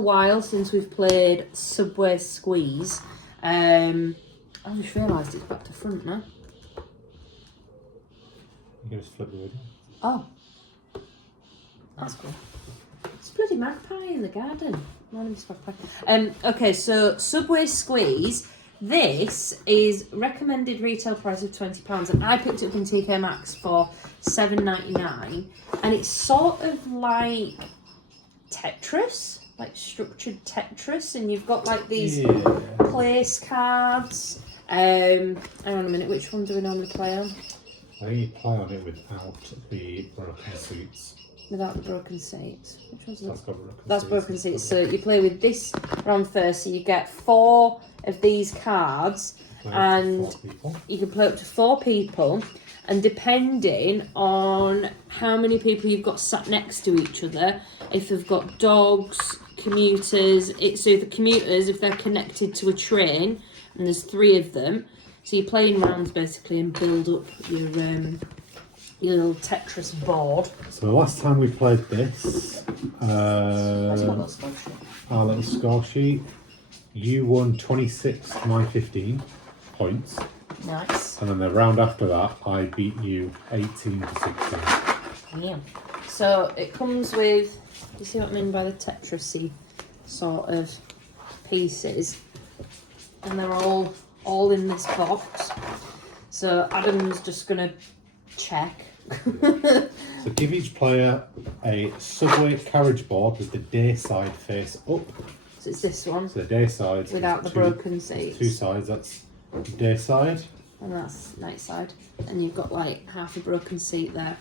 little while since we've played Subway Squeeze. I just realised it's back to front now. You can just flip the video. Oh. That's cool. It's a bloody magpie in the garden. Morning's magpie. Okay, so Subway Squeeze. This is recommended retail price of £20, and I picked it up in TK Maxx for $7.99, and it's sort of like Tetris, like structured Tetris, and you've got like these place cards. Hang on a minute, which one do we normally play on? I think you play on it without the broken seats. Without the broken seats. Which one's That's got broken That's seats. broken seats. So you play with this round first, so you get 4 of these cards, and you can play up to 4 people, and depending on how many people you've got sat next to each other, if they've got dogs, commuters, so the commuters, if they're connected to a train, and there's 3 of them, so you're playing rounds basically and build up your little Tetris board. So the last time we played this, our little score sheet, you won 26 to my 15 points. Nice. And then the round after that, I beat you 18 to 16. Yeah. So it comes with, you see what I mean by the Tetris-y sort of pieces, and they're all in this box. So Adam's just gonna check. So give each player a Subway carriage board with the day side face up. So it's this one. So the day side without the broken seats. 2 sides. That's day side. And that's night side. And you've got like half a broken seat there.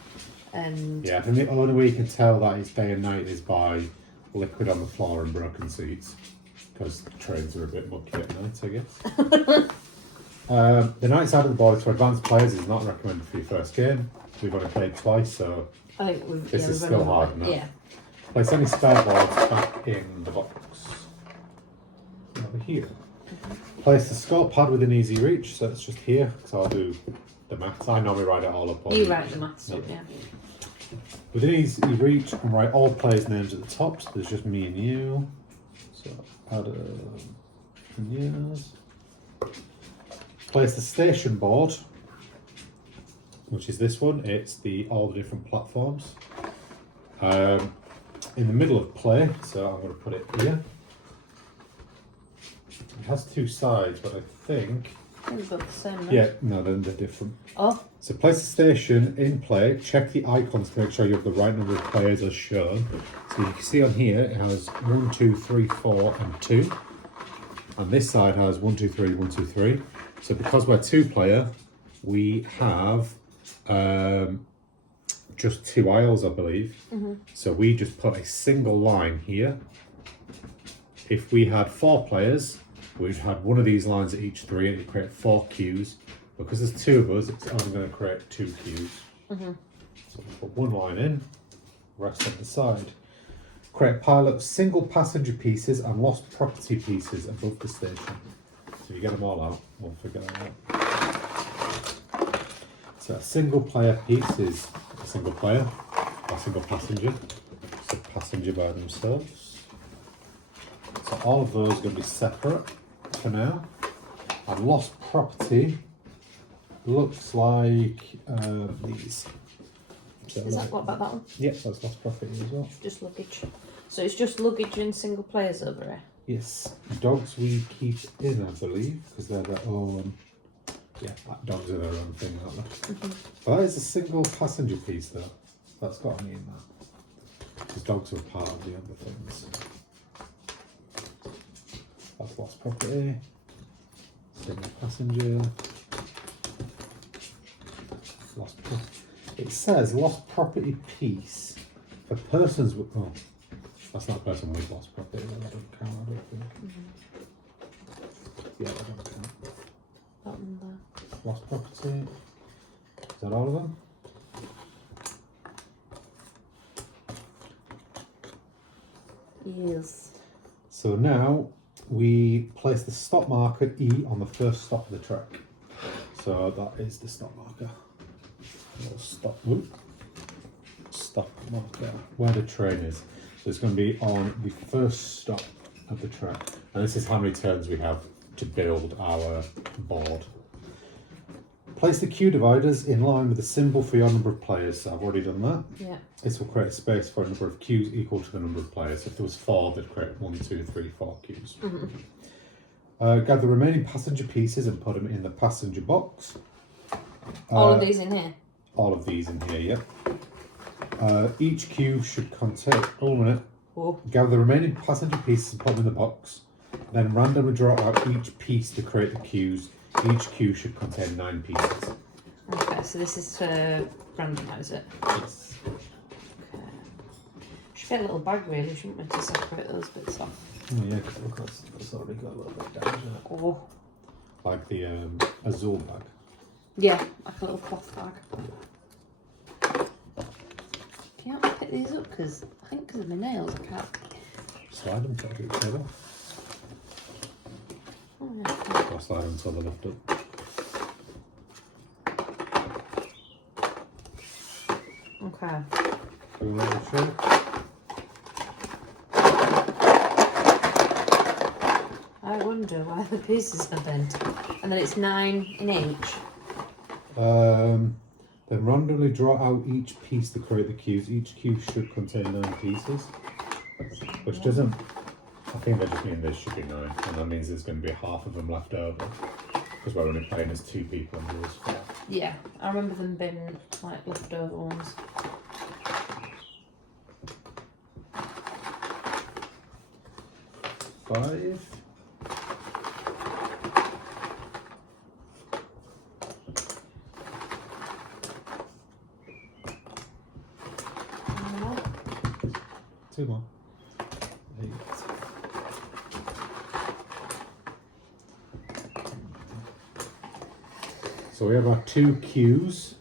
And yeah, I think the only way you can tell that it's day and night is by liquid on the floor and broken seats, because trains are a bit mucky at night, I guess. The night side of the board for advanced players is not recommended for your first game. We've only played twice, so I think this is still hard enough. Yeah. Place any spare boards back in the box. Over here. Place the score pad within easy reach, so it's just here, because I'll do the maths. I normally write it all up. You write the maths up, yeah. Within easy reach, and write all players' names at the top, so there's just me and you. So Adam and yours. Place the station board, which is this one. It's all the different platforms. In the middle of play, so I'm going to put it here. It has 2 sides, but I think... They're both the same, no? Yeah, no, then they're different. Oh. So place the station in play, check the icons to make sure you have the right number of players as shown. So you can see on here, it has 1, 2, 3, 4 and 2. And this side has 1, 2, 3, 1, 2, 3. So because we're 2-player, we have just 2 aisles, I believe. So we just put a single line here. If we had 4 players, we'd have one of these lines at each 3, and it'd create 4 queues. Because there's 2 of us, it's only going to create 2 queues. So we put 1 line in, rest on the side. Create a pile of single passenger pieces and lost property pieces above the station. So you get them all out, we'll figure that out. So a single player piece is a single player, a single passenger. So passenger by themselves. So all of those are going to be separate for now. And lost property looks like these. So Is that what about that one? Yeah, that's lost property as well. Just luggage. So it's just luggage and single players over here? Yes. Dogs we keep in, I believe, because they're their own. Yeah, dogs are their own thing, aren't they? But that is a single passenger piece, though. That's got to mean that. Because dogs were part of the other things. That's lost property. Single passenger. Lost property. It says lost property piece for persons with. Oh, that's not a person with lost property. That doesn't count, I don't think. Yeah, that doesn't count. That one there. Lost property. Is that all of them? Yes. So now we place the stop marker E on the first stop of the track. So that is the stop marker. Stop marker where the train is. So it's going to be on the first stop of the track. And this is how many turns we have to build our board. Place the cue dividers in line with the symbol for your number of players. So I've already done that. Yeah. This will create a space for a number of cues equal to the number of players. If there was 4, they'd create 1, 2, 3, 4 cues. Gather the remaining passenger pieces and put them in the passenger box. All of these in here? All of these in here, yep. Each cue should contain... Oh, a minute. Whoa. Gather the remaining passenger pieces and put them in the box. Then randomly draw out each piece to create the cues. Each cue should contain 9 pieces. Okay, so this is to randomise it. Yes. Okay. Should get a little bag really, shouldn't we, to separate those bits off? Oh, yeah, because it's already got a little bit down, isn't it? Oh. Like the Azul bag. Yeah, like a little cloth bag. Can you help me pick these up? Because I think because of my nails I can't. Slide them till each other. Oh, yeah. Or slide them until they're lifted up. Okay. I wonder why the pieces are bent. And then it's 9 in each. Then randomly draw out each piece to create the cues. Each cue should contain 9 pieces. Which doesn't... I think they just mean this should be 9. And that means there's going to be half of them left over. Because we're only playing as 2 people and rules 4. Yeah, I remember them being like leftover ones. Five. Two more. 8. So we have our 2 cues,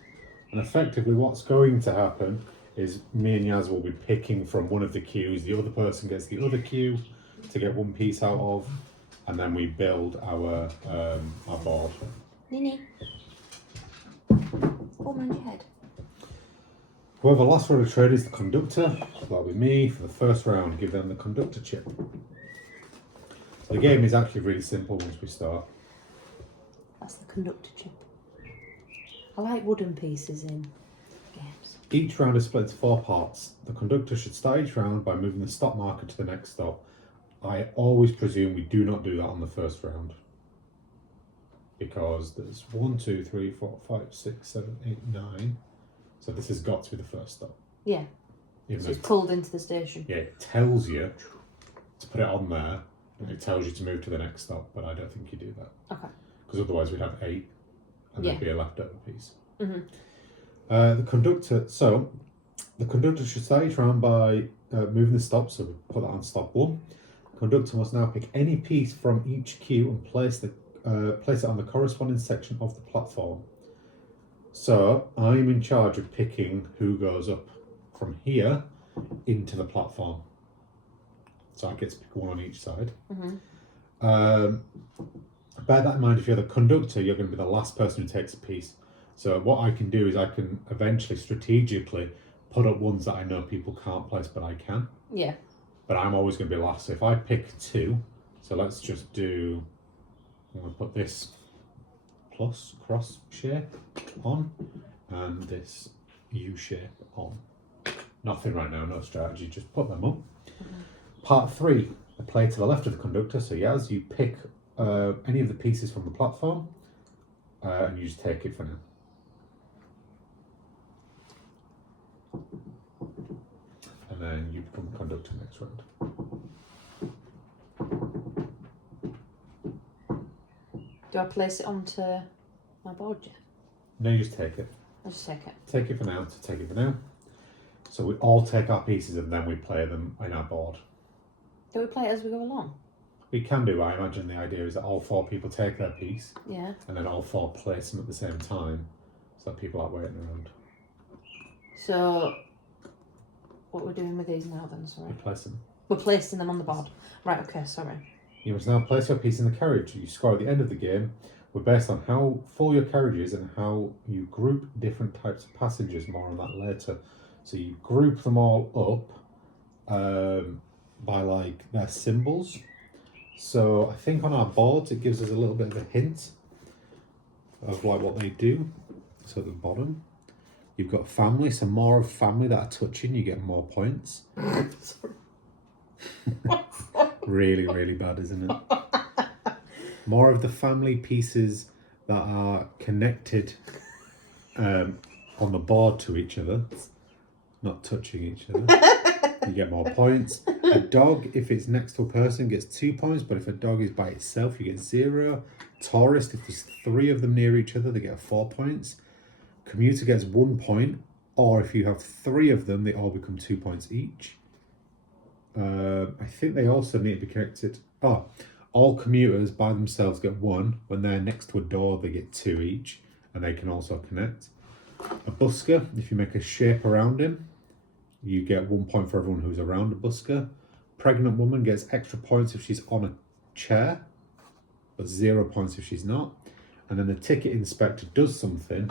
and effectively what's going to happen is me and Yaz will be picking from one of the cues, the other person gets the other cue to get 1 piece out of, and then we build our board. Nini. Oh, mind your head. Whoever last round of trade is the conductor, so that'll be me for the first round, give them the conductor chip. So the game is actually really simple once we start. That's the conductor chip. I like wooden pieces in games. Each round is split into 4 parts. The conductor should start each round by moving the stop marker to the next stop. I always presume we do not do that on the first round. Because there's 1, 2, 3, 4, 5, 6, 7, 8, 9. So this has got to be the first stop. Yeah. Even So though it's pulled into the station. yeah, it tells you to put it on there, and it tells you to move to the next stop, but I don't think you do that. Okay. Because otherwise we'd have 8, and Yeah. there'd be a leftover piece. Mm-hmm. The conductor should start each round by moving the stop, so we put that on stop 1. The conductor must now pick any piece from each queue and place it on the corresponding section of the platform. So I'm in charge of picking who goes up from here into the platform. So I get to pick 1 on each side. Mm-hmm. Bear that in mind, if you're the conductor, you're going to be the last person who takes a piece. So what I can do is I can eventually strategically put up ones that I know people can't place, but I can. Yeah. But I'm always going to be last. So if I pick 2, so let's just do, I'm going to put this plus cross shape on and this U shape on. Nothing right now, no strategy, just put them up. Mm-hmm. Part 3, the player to the left of the conductor. So Yaz, you pick any of the pieces from the platform and you just take it for now. And then you become the conductor next round. Do I place it onto my board yet? No, you just take it. I'll just take it. Take it for now, so take it for now. So we all take our pieces and then we play them in our board. Do we play it as we go along? We can do, I imagine the idea is that all 4 people take their piece Yeah. and then all 4 place them at the same time so that people aren't waiting around. So, what we're doing with these now then, sorry? You place them. We're placing them on the board. Right, okay, sorry. You must now place your piece in the carriage. You score at the end of the game were based on how full your carriage is and how you group different types of passengers. More on that later. So you group them all up by like their symbols. So I think on our boards it gives us a little bit of a hint of like what they do. So at the bottom, you've got family. So more of family that are touching, you get more points. Really, really bad, isn't it? More of the family pieces that are connected on the board to each other, not touching each other, you get more points. A dog, if it's next to a person, gets 2 points, but if a dog is by itself, you get 0. Tourist, if there's 3 of them near each other, they get 4 points. Commuter gets 1 point, or if you have 3 of them, they all become 2 points each. I think they also need to be connected. Oh, all commuters by themselves get 1. When they're next to a door, they get 2 each, and they can also connect. A busker, if you make a shape around him, you get 1 point for everyone who's around a busker. Pregnant woman gets extra points if she's on a chair, but 0 points if she's not. And then the ticket inspector does something,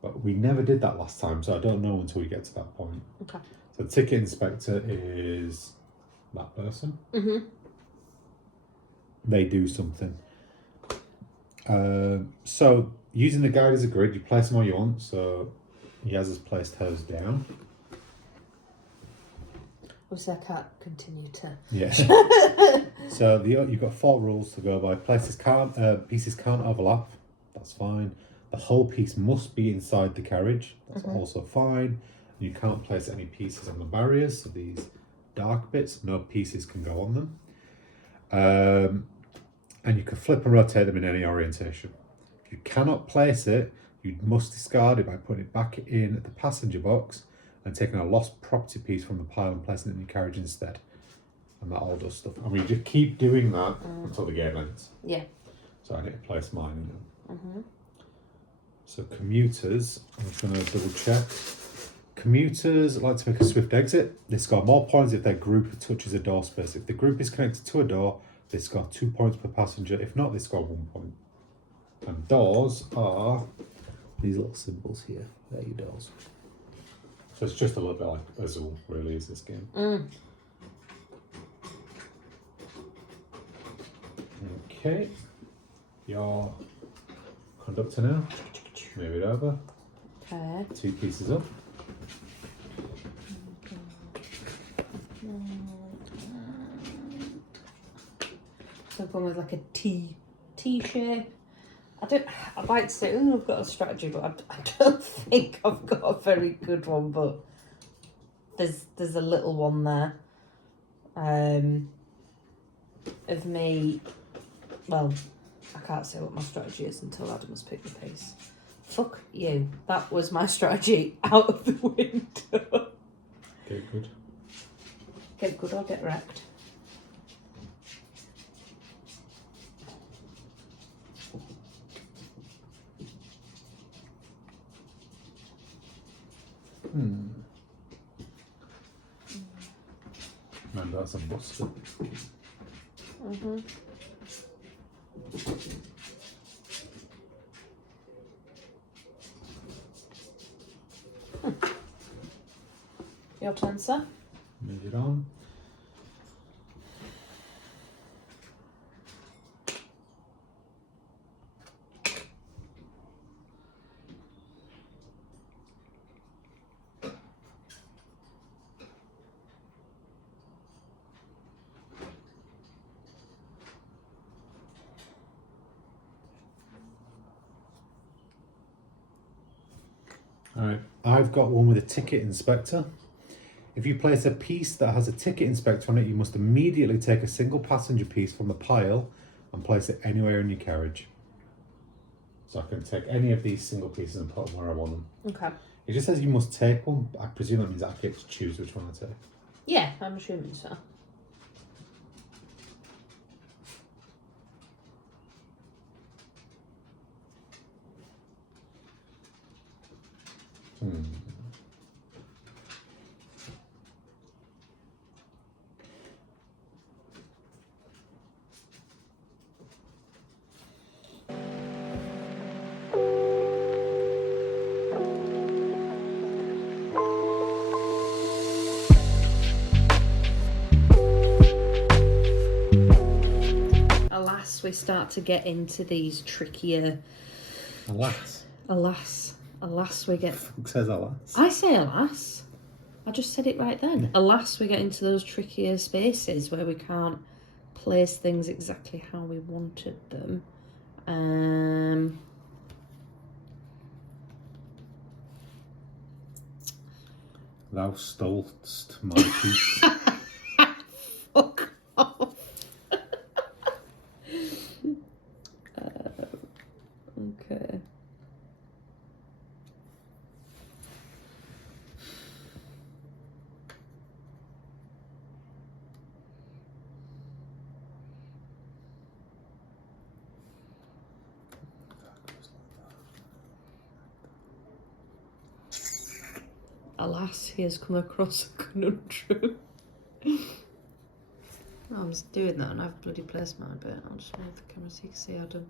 but we never did that last time, so I don't know until we get to that point. Okay. So the ticket inspector is that person. Mm-hmm. They do something. So using the guide as a grid, you place them all you want. So Yaz has placed hers down. Obviously, I can't continue to. Yeah. So you've got 4 rules to go by. Pieces can't overlap. That's fine. The whole piece must be inside the carriage. That's also fine. You can't place any pieces on the barriers. So these dark bits, no pieces can go on them. And you can flip and rotate them in any orientation. If you cannot place it, you must discard it by putting it back in the passenger box and taking a lost property piece from the pile and placing it in your carriage instead. And that all does stuff. And we just keep doing that until the game ends. Yeah. So I need to place mine in. So commuters, I'm just going to double check. Commuters like to make a swift exit. They score more points if their group touches a door space. If the group is connected to a door, they score 2 points per passenger. If not, they score 1 point. And doors are these little symbols here. They're your doors. So it's just a little bit like Azul, really, is this game. Okay. Your conductor now. Move it over. Okay. 2 pieces up. So I've gone with like a T shape. I'd like to say, I've got a strategy, but I don't think I've got a very good one, but there's a little one there. Of me, well, I can't say what my strategy is until Adam has picked the piece. Fuck you. That was my strategy out of the window. Get good. Get good or get wrecked. Remember, that's a buster. Your turn, sir. Move it on. Alright, I've got one with a ticket inspector. If you place a piece that has a ticket inspector on it, you must immediately take a single passenger piece from the pile and place it anywhere in your carriage. So I can take any of these single pieces and put them where I want them. Okay. It just says you must take one. I presume that means I get to choose which one I take. Yeah, I'm assuming so. we start to get into these trickier... Alas. Alas we get... Who says alas? I say alas. I just said it right then. Alas, we get into those trickier spaces where we can't place things exactly how we wanted them. Thou stolest my piece. Fuck off. Okay. Alas, he has come across a conundrum. I'm just doing that and I've bloody placed my bit. I'll just move the camera so you can see how done.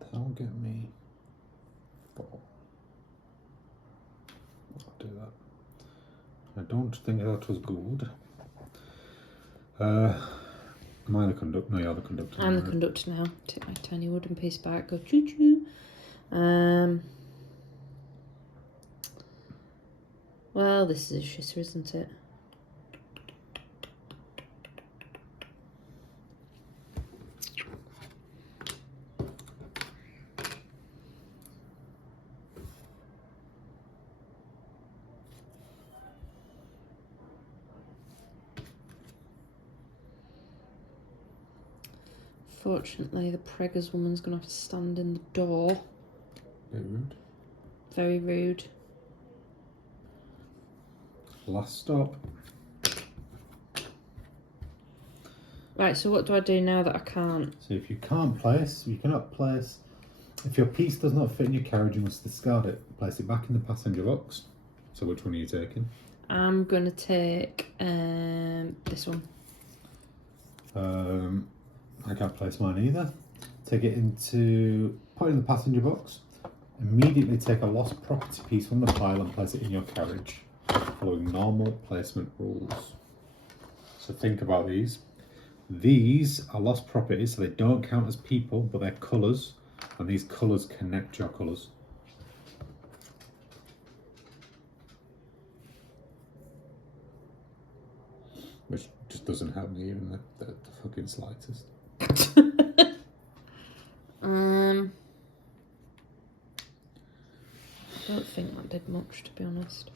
That'll get me 4. I'll do that. I don't think that was good. Am I the conductor? No, you're the conductor. I'm the conductor now. Take my tiny wooden piece back, go choo choo. Well, this is a shitter, isn't it? Fortunately, the preggers woman's going to have to stand in the door. Bit rude. Very rude. Last stop. Right, so what do I do now that I can't? So if you can't place, you cannot place. If your piece does not fit in your carriage, you must discard it. Place it back in the passenger box. So which one are you taking? I'm going to take this one. I can't place mine either. Take it into, put it in the passenger box. Immediately take a lost property piece from the pile and place it in your carriage, following normal placement rules. So think about these. These are lost properties, so they don't count as people, but they're colours, and these colours connect your colours. Which just doesn't help me even the fucking slightest. I don't think that did much, to be honest.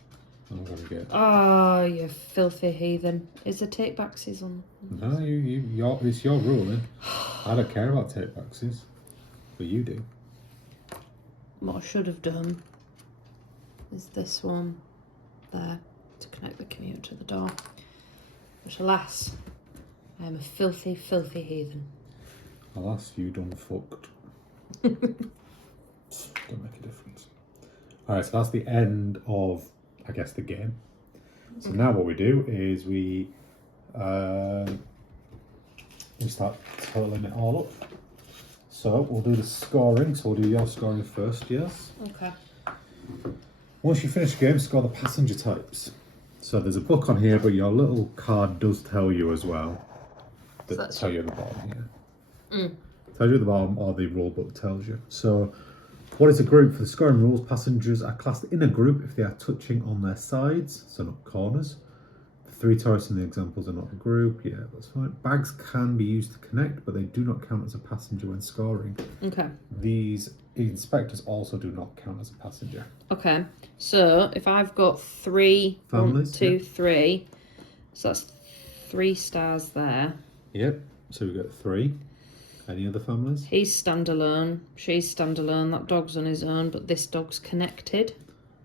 I'm gonna get. Oh, you filthy heathen! Is there take backsies on? No, it's your ruling. I don't care about take backsies, but you do. What I should have done is this one there to connect the commuter to the door. Which, alas, I am a filthy, filthy heathen. Alas, you done fucked. Don't make a difference. Alright, so that's the end of, I guess, the game. So now what we do is we start totaling it all up. So we'll do the scoring. So we'll do your scoring first, yes? Okay. Once you finish the game, score the passenger types. So there's a book on here, but your little card does tell you as well. That tell you at the bottom here. Tells you at the bottom, or the rule book tells you. So what is a group? For the scoring rules, passengers are classed in a group if they are touching on their sides, so not corners. The 3 tourists in the examples are not a group. Yeah, that's fine. Bags can be used to connect, but they do not count as a passenger when scoring. Okay. These inspectors also do not count as a passenger. Okay. So if I've got 3, families, 1, 2, 3, so that's 3 stars there. Yep. So we've got 3. Any other families? He's standalone. She's standalone. That dog's on his own, but this dog's connected.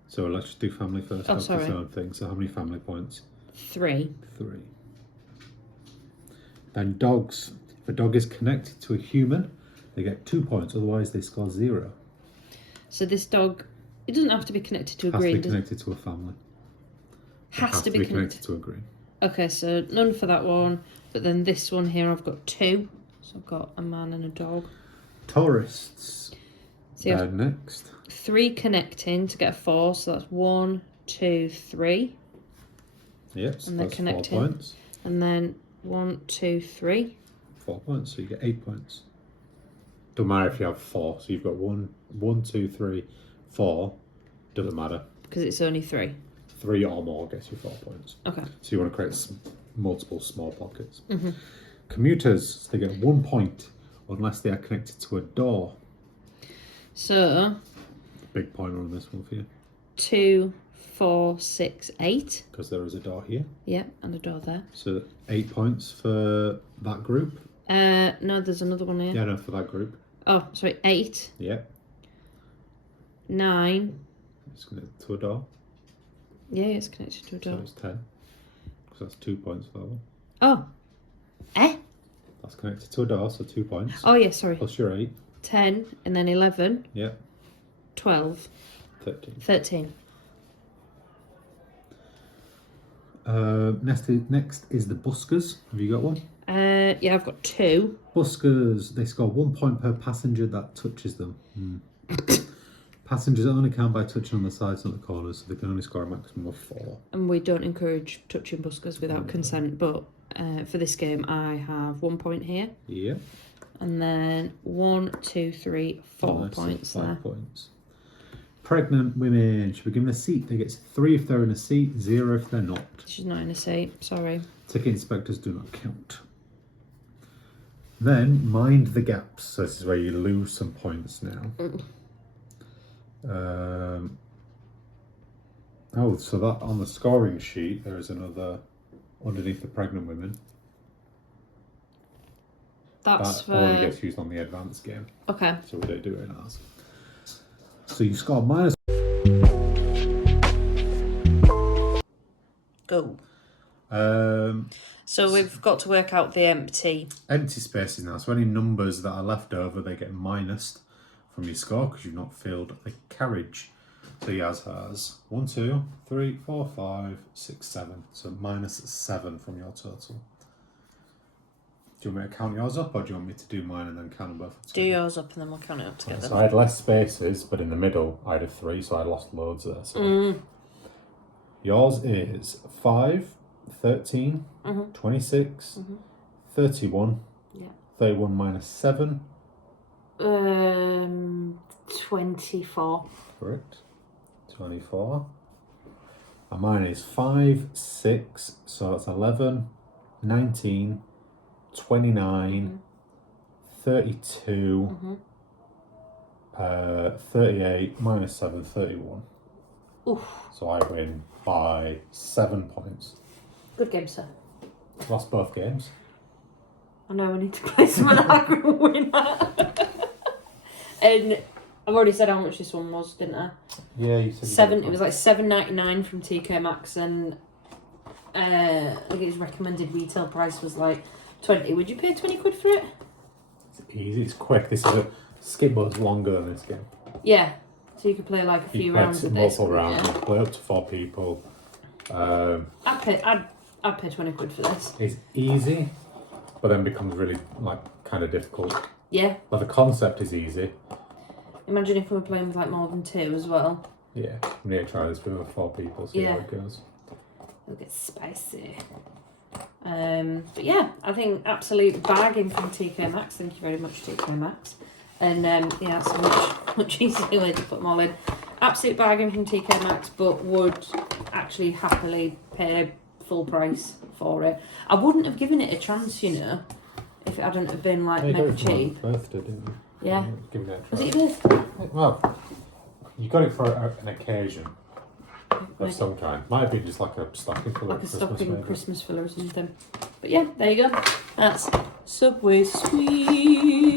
So let's just do family first. Oh, sorry. Its own thing. So how many family points? 3. 3. Then dogs. If a dog is connected to a human, they get 2 points. Otherwise, they score 0. So this dog, it doesn't have to be connected to a Has green. to be connected to a family. Has to be connected to a green. Okay, so none for that one. But then this one here, I've got 2. So I've got a man and a dog. Tourists. So you have next. 3 connecting to get a 4. So that's 1, 2, 3. Yep, so And they're that's connecting. 4 points. And then 1, 2, 3. 4 points, so you get 8 points. Don't matter if you have 4, so you've got 1, 2, 3, 4. Doesn't matter. Because it's only 3. 3 or more gets you 4 points. Okay. So you want to create multiple small pockets. Commuters, they get 1 point unless they are connected to a door. So. Big pointer on this one for you. 2, 4, 6, 8. Because there is a door here. Yeah, and a door there. So 8 points for that group. No, there's another one here. Yeah, no, for that group. Oh, sorry, 8. Yeah. 9. It's connected to a door. Yeah, it's connected to a door. So it's 10. Because that's 2 points for that one. Oh. That's connected to a door, so 2 points. Oh, yeah, sorry. Plus your 8. 10, and then 11. Yeah. 12. 13. 13. Next is the buskers. Have you got one? Yeah, I've got 2. Buskers, they score 1 point per passenger that touches them. Passengers only count by touching on the sides and the corners, so they can only score a maximum of 4. And we don't encourage touching buskers without consent, but for this game I have 1 point here. Yeah. And then 1, 2, 3, 4 points 5 there. points. Pregnant women should be given a seat. They get 3 if they're in a seat, 0 if they're not. She's not in a seat, sorry. Ticket inspectors do not count. Then mind the gaps. So this is where you lose some points now. Oh, so that on the scoring sheet there is another underneath the pregnant women. That's That for... only gets used on the advanced game. Okay. So we don't do it in ours. So you score minus. Go. Um, So we've got to work out the empty spaces now. So any numbers that are left over, they get minused from your score because you've not filled the carriage. So Yaz has 1, 2, 3, 4, 5, 6, 7. So minus 7 from your total. Do you want me to count yours up, or do you want me to do mine and then count them both? Do yours up and then we'll count it up together. So I had less spaces, but in the middle I had 3, so I lost loads there. So yours is 5, 13, 26, 31, 31 minus 7. 24. Correct. 24. And mine is 5, 6, so that's 11, 19, 29, 32, 38, minus 7, 31. Oof. So I win by 7 points. Good game, sir. Lost both games. I know I need to play someone that I can win at. And I've already said how much this one was, didn't I? Yeah, you said It was like $7.99 from TK Maxx, and I think his recommended retail price was like 20. Would you pay 20 quid for it? It's easy, it's quick. This is a skip mode's longer than this game. Yeah. So you could play like a few rounds of this. Multiple rounds. Yeah. You play up to 4 people. I'd pay 20 quid for this. It's easy, but then becomes really kind of difficult. Yeah. But the concept is easy. Imagine if we were playing with like more than 2 as well. Yeah, we need to try this with over 4 people, see how it goes. It'll get spicy. But yeah, I think absolute bargain from TK Maxx. Thank you very much, TK Maxx. And yeah, it's a much easier way to put them all in. Absolute bargain from TK Maxx, but would actually happily pay full price for it. I wouldn't have given it a chance, you know, if it hadn't have been like mega cheap. Birthday, didn't you? Yeah. Giving it a try. Was it your birthday? Well, you got it for an occasion of some kind. Might have been just like a stocking filler. Like a Christmas, stocking maybe. Christmas filler or something. But yeah, there you go. That's Subway Squeeze.